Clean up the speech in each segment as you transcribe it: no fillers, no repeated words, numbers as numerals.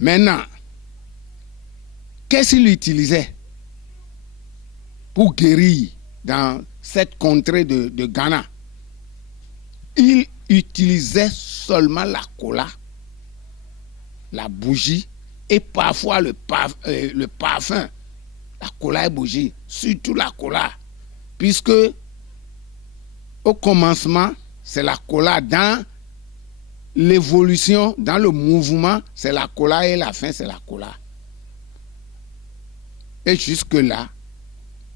Maintenant, qu'est-ce qu'il utilisait pour guérir dans cette contrée de Ghana? Il utilisait seulement la cola, la bougie et parfois le parfum. La cola et bougie, surtout la cola, puisque au commencement, c'est la cola. Dans l'évolution, dans le mouvement, c'est la cola et la fin, c'est la cola. Et jusque-là,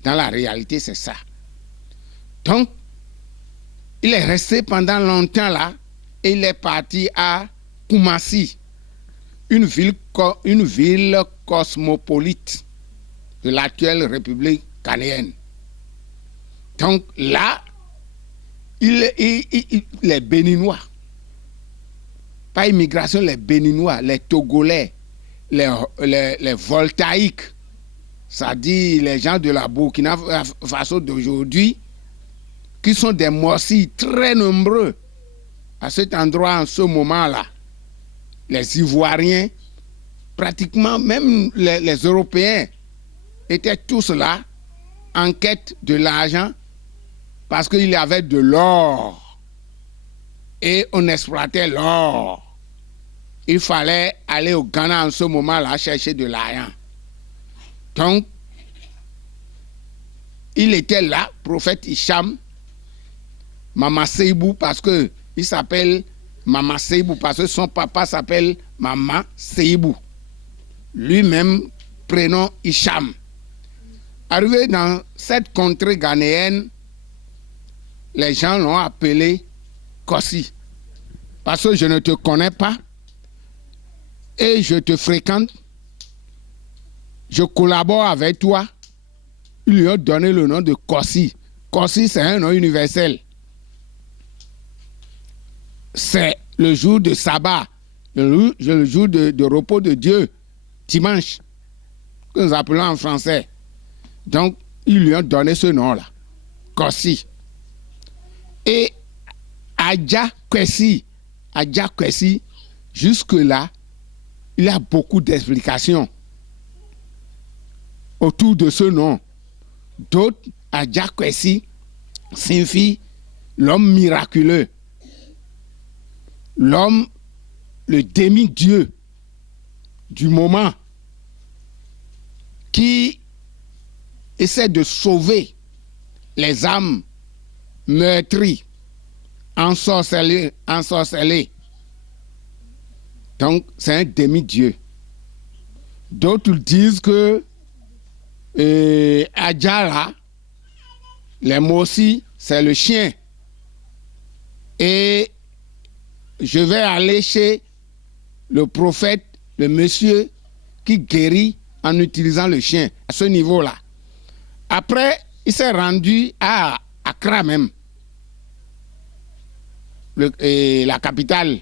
dans la réalité, c'est ça. Donc, il est resté pendant longtemps là et il est parti à Koumassi, une ville cosmopolite de l'actuelle République ghanéenne. Donc là, les Béninois, pas immigration, les Béninois, les Togolais, les voltaïques, c'est-à-dire les gens de la Burkina Faso d'aujourd'hui, qui sont des Morsis très nombreux à cet endroit en ce moment-là. Les Ivoiriens, pratiquement même les Européens, étaient tous là en quête de l'argent parce qu'il y avait de l'or et on exploitait l'or. Il fallait aller au Ghana en ce moment-là chercher de l'argent. Donc, il était là, prophète Hicham, Mama Seibou, parce que il s'appelle Mama Seibou, parce que son papa s'appelle Mama Seibou. Lui-même, prénom Hicham. Arrivé dans cette contrée ghanéenne, les gens l'ont appelé Kossi. Parce que je ne te connais pas et je te fréquente, je collabore avec toi. Ils lui ont donné le nom de Kossi. Kossi, c'est un nom universel. C'est le jour de sabbat, le jour de repos de Dieu, dimanche, que nous appelons en français. Donc, ils lui ont donné ce nom-là, Kossi. Et Adja Kwesi, jusque-là, il y a beaucoup d'explications autour de ce nom. D'autres, Adja Kwesi signifie l'homme miraculeux, l'homme, le demi-dieu du moment, qui essaie de sauver les âmes meurtries, ensorcelées. Donc, c'est un demi-dieu. D'autres disent que Adjara, les Morsis, c'est le chien. Et je vais aller chez le prophète, le monsieur qui guérit en utilisant le chien, à ce niveau-là. Après, il s'est rendu à Accra même, la capitale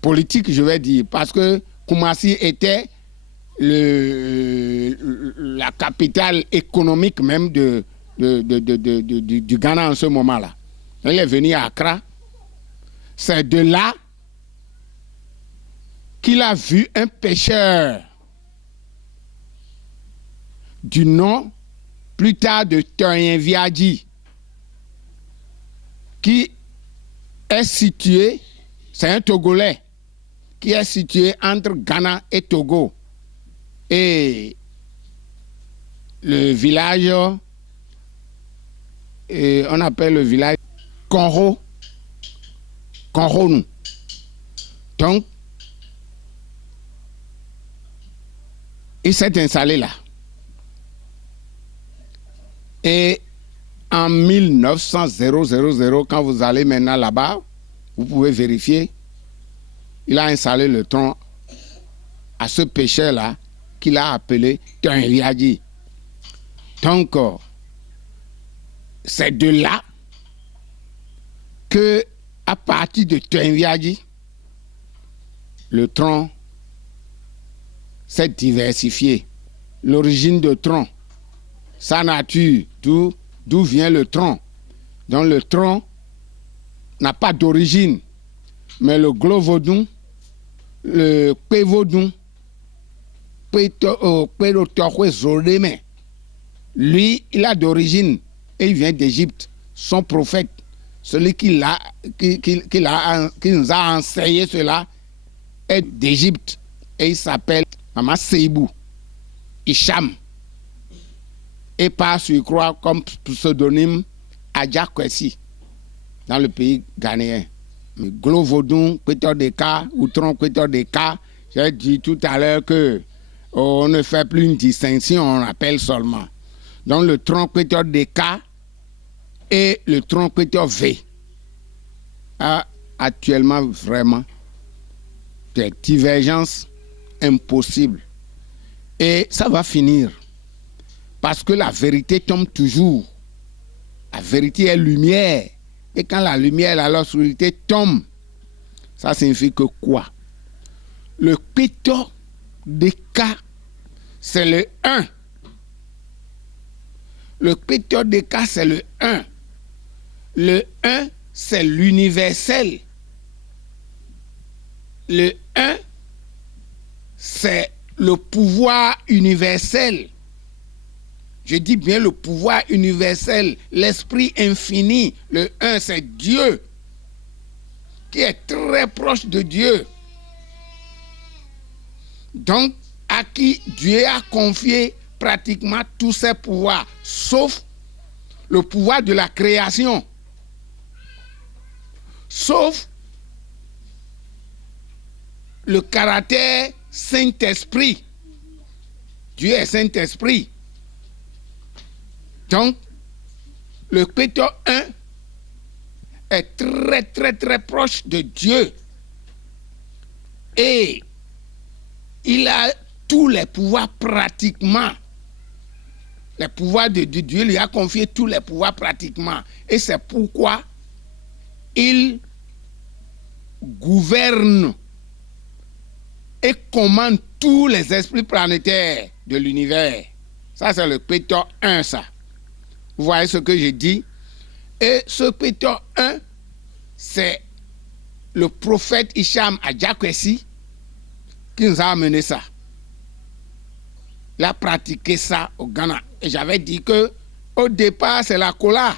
politique, je vais dire, parce que Koumassi était la capitale économique même du Ghana en ce moment-là. Il est venu à Accra. C'est de là qu'il a vu un pêcheur du nom plus tard de Toyin Viadji, qui est situé, c'est un Togolais, qui est situé entre Ghana et Togo. Et le village, on appelle le village Conro. Donc, il s'est installé là. Et en 1900, quand vous allez maintenant là-bas, vous pouvez vérifier, il a installé le tronc à ce pêcheur-là qu'il a appelé Toyin. Donc, c'est de là que, à partir de Toyin, le tronc s'est diversifié. L'origine de tronc, sa nature, d'où vient le tronc. Donc le tronc n'a pas d'origine, mais le Glovodon, le Pévodun, Pédotokwe Zoréme, lui, il a d'origine et il vient d'Égypte. Son prophète, celui qui nous a enseigné cela, est d'Égypte. Et il s'appelle Mama Seibou, Hicham. Et par surcroît comme pseudonyme Adja Kwesi, dans le pays ghanéen. Glo Vodun, Pétor Deka, Outron Pétor Deka, j'ai dit tout à l'heure que on ne fait plus une distinction, on appelle seulement. Donc le tronc Pétor Deka et le tronc Pétor V a actuellement vraiment des divergences impossibles. Et ça va finir. Parce que la vérité tombe toujours. La vérité est lumière. Et quand la lumière, l'obscurité tombe, ça signifie que quoi? Le Pétor Deka, c'est le 1. Le Pétor Deka, c'est le 1. Le 1, c'est l'universel. Le 1, c'est le pouvoir universel. Je dis bien le pouvoir universel, l'esprit infini. Le 1, c'est Dieu, qui est très proche de Dieu. Donc, à qui Dieu a confié pratiquement tous ses pouvoirs, sauf le pouvoir de la création, sauf le caractère Saint-Esprit. Dieu est Saint-Esprit. Donc, le Pétor 1 est très, très, très proche de Dieu. Et il a tous les pouvoirs pratiquement. Les pouvoirs de Dieu lui a confié tous les pouvoirs pratiquement. Et c'est pourquoi il gouverne et commande tous les esprits planétaires de l'univers. Ça, c'est le Pétor 1, ça. Vous voyez ce que je dis? Et ce Pétor 1, c'est le prophète Hicham Adja Kwesi qui nous a amené ça. Il a pratiqué ça au Ghana. Et j'avais dit que au départ, c'est la cola.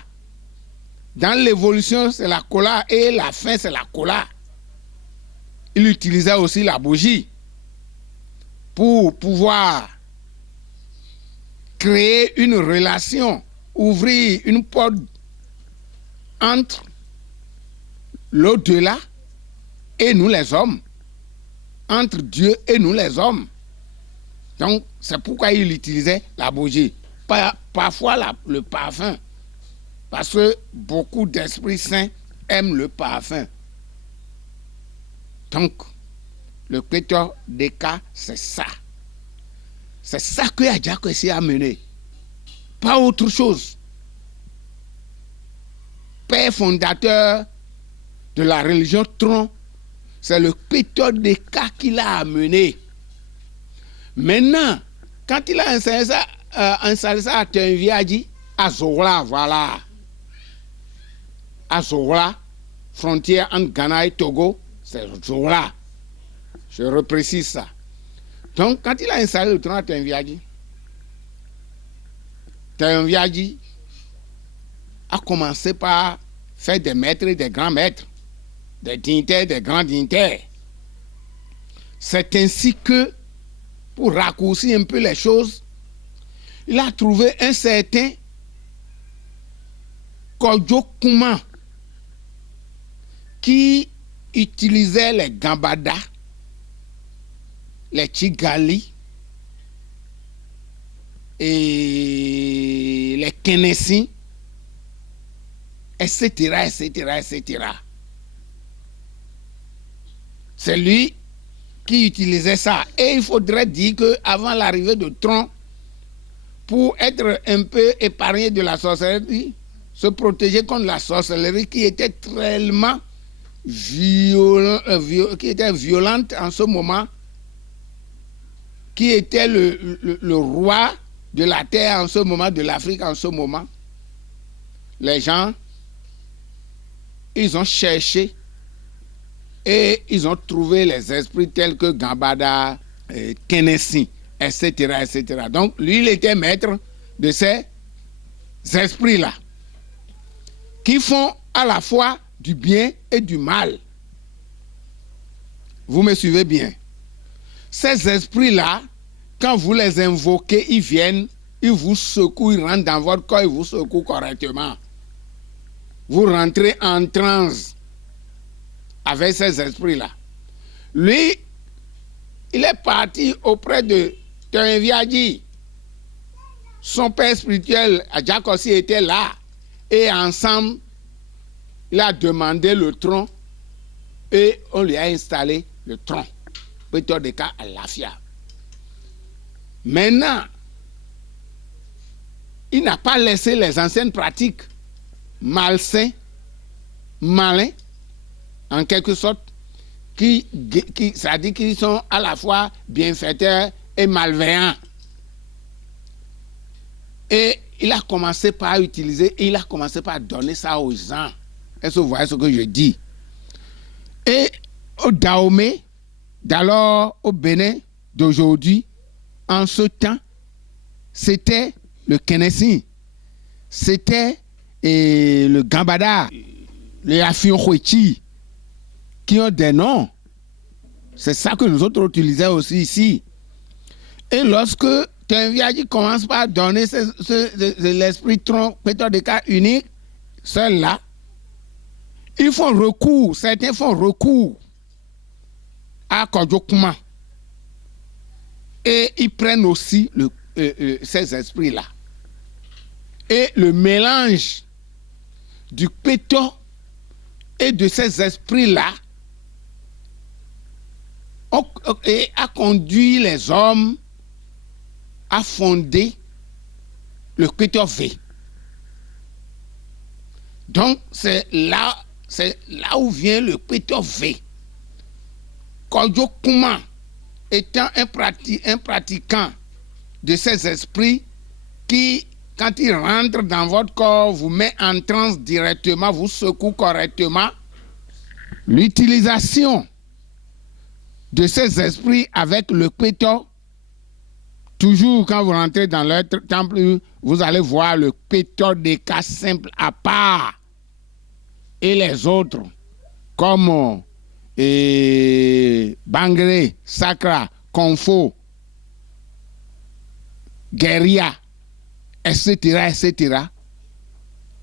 Dans l'évolution, c'est la cola. Et la fin, c'est la cola. Il utilisait aussi la bougie pour pouvoir créer une relation, ouvrir une porte entre l'au-delà et nous les hommes, entre Dieu et nous les hommes. Donc, c'est pourquoi il utilisait la bougie. Parfois le parfum, parce que beaucoup d'esprits saints aiment le parfum. Donc, le Pétor Deka, c'est ça. C'est ça que Adja Kwesi a mené. Pas autre chose. Père fondateur de la religion Tron, c'est le Pétor Deka qui l'a amené. Maintenant, quand il a installé ça à Tenviadi, à Zola, voilà. À Zola, frontière entre Ghana et Togo, c'est Zola. Je reprécise ça. Donc, quand il a installé le tronc à Tenviadi a commencé par faire des maîtres et des grands maîtres, des dignitaires, des grands dignitaires. C'est ainsi que, pour raccourcir un peu les choses, il a trouvé un certain Kodjo Kouma qui utilisait les Gambada, les Chigali et les Kenessi, etc. C'est lui qui utilisait ça. Et il faudrait dire qu'avant l'arrivée de Tron, pour être un peu épargné de la sorcellerie, se protéger contre la sorcellerie qui était tellement violente en ce moment, qui était le roi de la terre en ce moment, de l'Afrique en ce moment. Les gens, ils ont cherché Et ils ont trouvé les esprits tels que Gambada, Kenesin, etc., etc. Donc, lui, il était maître de ces esprits-là, qui font à la fois du bien et du mal. Vous me suivez bien? Ces esprits-là, quand vous les invoquez, ils viennent, ils vous secouent, ils rentrent dans votre corps, ils vous secouent correctement. Vous rentrez en transe avec ces esprits-là. Lui, il est parti auprès de Tenviadi. Son père spirituel, Adjak aussi, était là. Et ensemble, il a demandé le tronc et on lui a installé le tronc. Pétor de cas à l'afia. Maintenant, il n'a pas laissé les anciennes pratiques malsaines, malins, en quelque sorte, ça dit qu'ils sont à la fois bienfaiteurs et malveillants. Et il a commencé par utiliser, il a commencé par donner ça aux gens. Est-ce que vous voyez ce que je dis? Et au Dahomey, d'alors au Bénin d'aujourd'hui, en ce temps, c'était le Kenesin, c'était le Gambada, le Afionhuichi, qui ont des noms. C'est ça que nous autres utilisions aussi ici. Et lorsque Tenviadi commence par donner l'esprit tronc, pétard de cas unique, ceux-là, ils font recours, certains font recours à Kodjokuma. Et ils prennent aussi ces esprits-là. Et le mélange du péto et de ces esprits-là a conduit les hommes à fonder le péto V. Donc, c'est là où vient le péto V. Kodjokuma étant un pratiquant de ces esprits qui, quand ils rentrent dans votre corps, vous met en transe directement, vous secoue correctement. L'utilisation de ces esprits avec le péto, toujours quand vous rentrez dans leur temple, vous allez voir le péto des cas simples à part. Et les autres, comme Bangré, Sakra, Konfo, Guérilla, etc., etc.,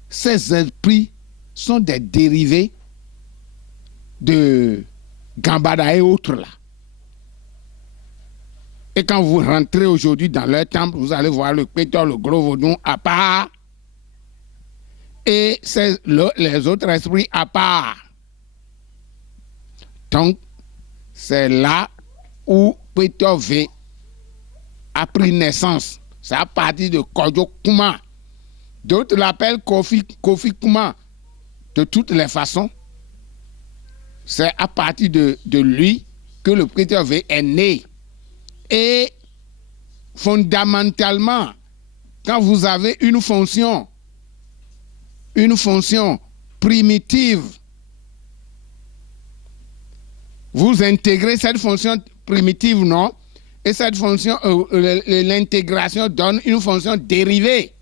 ces esprits sont des dérivés de Gambada et autres là. Et quand vous rentrez aujourd'hui dans leur temple, vous allez voir le pétor, le gros vaudou à part, et les autres esprits à part. Donc, c'est là où Pétor V a pris naissance. C'est à partir de Kodjokuma. D'autres l'appellent Kofi Kuma. De toutes les façons, c'est à partir de lui que le Pétor V est né. Et fondamentalement, quand vous avez une fonction primitive, vous intégrez cette fonction primitive, non? Et cette fonction, l'intégration donne une fonction dérivée.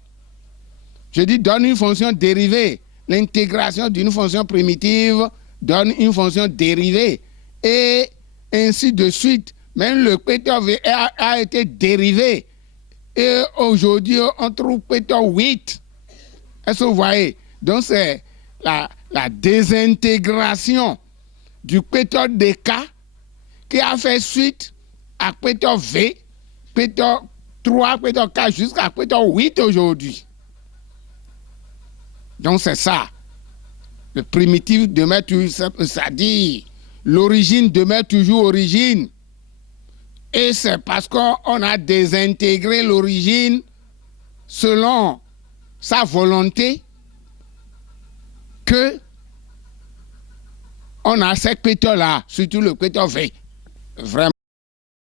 Je dis donne une fonction dérivée. L'intégration d'une fonction primitive donne une fonction dérivée. Et ainsi de suite. Même le pétor V a été dérivé. Et aujourd'hui, on trouve pétor 8. Est-ce que vous voyez? Donc, c'est la désintégration du pétor DK qui a fait suite à pétor V, pétor 3, pétor 4 jusqu'à pétor 8 aujourd'hui. Donc, c'est ça. Le primitif demeure toujours, ça dit, l'origine demeure toujours origine. Et c'est parce qu'on a désintégré l'origine selon sa volonté que on a ces pétaux-là, surtout le pétaux V. Vraiment.